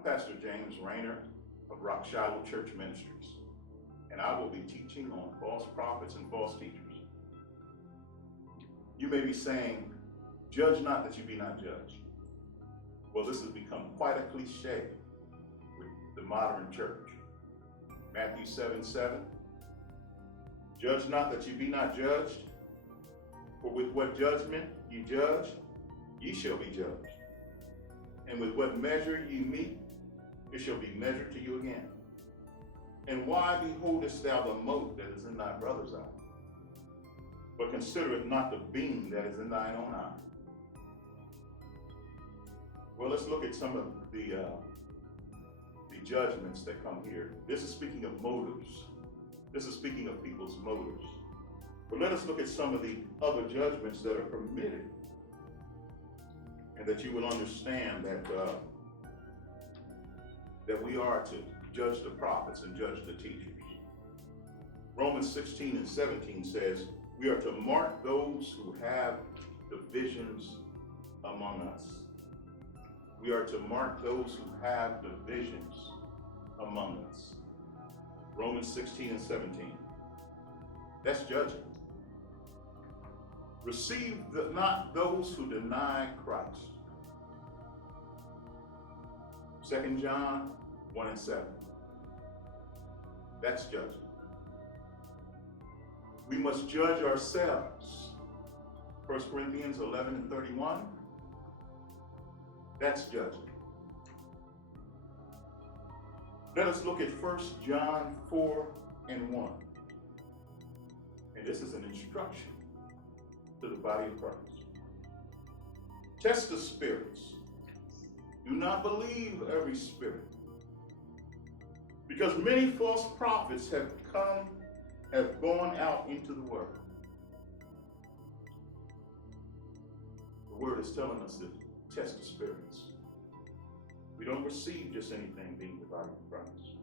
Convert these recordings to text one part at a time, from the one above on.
I'm Pastor James Rayner of Shiloh Church Ministries, and I will be teaching on false prophets and false teachers. You may be saying, judge not that you be not judged. Well, this has become quite a cliche with the modern church. Matthew 7:7, judge not that you be not judged, for with what judgment ye judge, ye shall be judged. And with what measure ye meet, it shall be measured to you again. And why beholdest thou the mote that is in thy brother's eye, but considereth not the beam that is in thine own eye? Well, let's look at some of the judgments that come here. This is speaking of motives. This is speaking of people's motives. But let us look at some of the other judgments that are permitted, and that you will understand that we are to judge the prophets and judge the teachers. Romans 16:17 says, we are to mark those who have divisions among us. We are to mark those who have divisions among us. Romans 16:17. That's judging. Receive not those who deny Christ. 2 John 1:7. That's judging. We must judge ourselves. 1 Corinthians 11:31. That's judging. Let us look at 1 John 4:1. And this is an instruction to the body of Christ. Test the spirits. Do not believe every spirit, because many false prophets have gone out into the world. The word is telling us to test the spirits. We don't receive just anything being the body of Christ.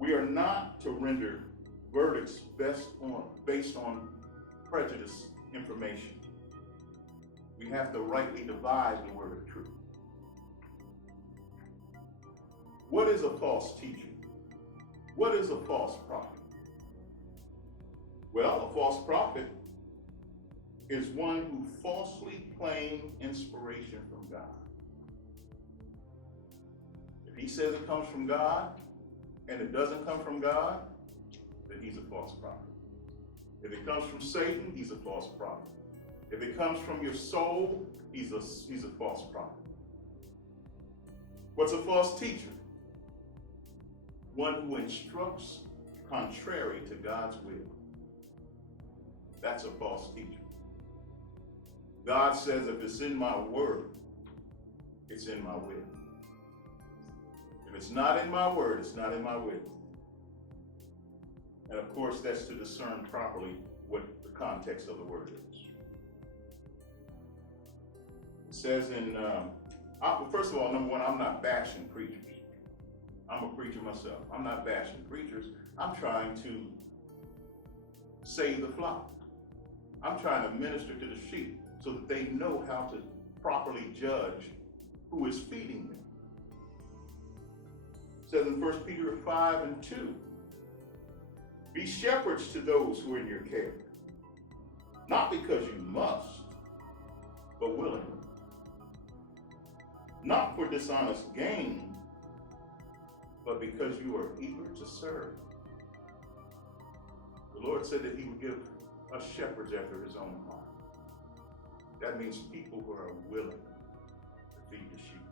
We are not to render verdicts based on prejudice information. We have to rightly divide the word of truth. What is a false teacher? What is a false prophet? Well, a false prophet is one who falsely claims inspiration from God. If he says it comes from God and it doesn't come from God, then he's a false prophet. If it comes from Satan, he's a false prophet. If it comes from your soul, he's a false prophet. What's a false teacher? One who instructs contrary to God's will. That's a false teacher. God says if it's in my word, it's in my will. If it's not in my word, it's not in my will. And of course, that's to discern properly what the context of the word is. It says first of all, number one, I'm not bashing preachers. I'm a preacher myself. I'm not bashing preachers. I'm trying to save the flock. I'm trying to minister to the sheep so that they know how to properly judge who is feeding them. It says in 1 Peter 5:2, be shepherds to those who are in your care, not because you must, but willingly. Not for dishonest gain, but because you are eager to serve. The Lord said that he would give us shepherds after his own heart. That means people who are willing to feed the sheep.